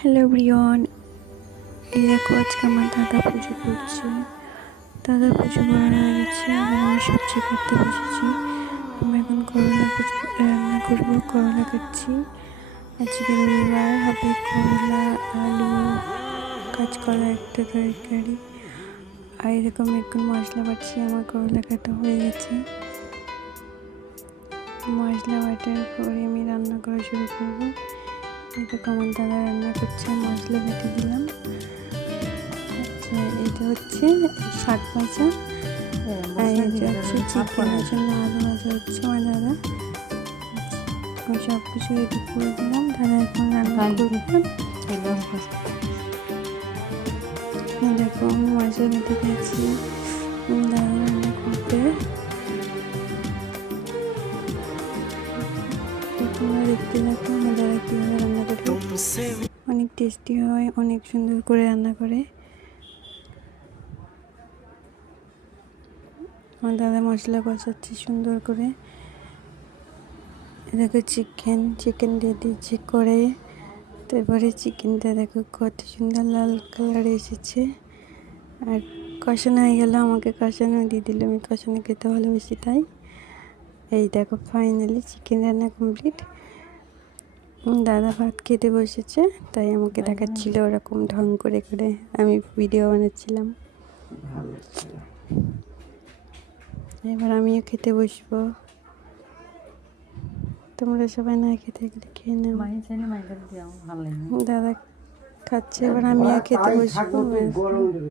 Hello everyone, এই দেখো আজকে আমার দাদা পুজো করছে। দাদা পুজো করার হয়ে গেছে, এবার আমি সবজি কাটতে বসেছি। আমি এখন করলা রান্না করবো, করলা কাটছি। আজকে রবিবার, হবে করলা, আলু, কাঁচকলা, একটা তরকারি। আর এরকম এখন মশলা বাটছি। আমার করলা কাটা হয়ে গেছে। মশলা বাটার পরে আমি রান্না করা শুরু করবো। এটা আমার দাদা রান্না করছে, মশলা বেটে দিলাম। আচ্ছা, এটা হচ্ছে শাক ভাজা, আর এটা হচ্ছে চিকেনের জন্য আলু ভাজা হচ্ছে আমার দাদা। আমি সব কিছু রেডি করে দিলাম, দাদা এখন রান্না করবেন। দেখো আমি মশলা বেটে দিয়েছি, দাদা রান্না করবে। তোমরা দেখতে থাকো আমার দাদা কীভাবে রান্না করে। অনেক টেস্টি হয়, অনেক সুন্দর করে রান্না করে আমার দাদা। মশলা কষাচ্ছে সুন্দর করে। দেখো চিকেন দিয়ে দিয়েছি করে, তারপরে চিকেনটা দেখো কত সুন্দর লাল কালার এসেছে। আর কষানো হয়ে গেল, আমাকে কষানো দিয়ে দিল, আমি কষানো খেতে ভালোবেসি তাই। এই দেখো ফাইনালি চিকেন রান্না কমপ্লিট। দাদা ভাত খেতে বসেছে, তাই আমাকে দেখাচ্ছিল ওরকম ঢং করে করে আমি ভিডিও বানাচ্ছিলাম। এবার আমিও খেতে বসবো। তোমরা সবাই না খেতে গেলে খেয়ে নাও। দাদা খাচ্ছে, এবার আমিও খেতে বসবো।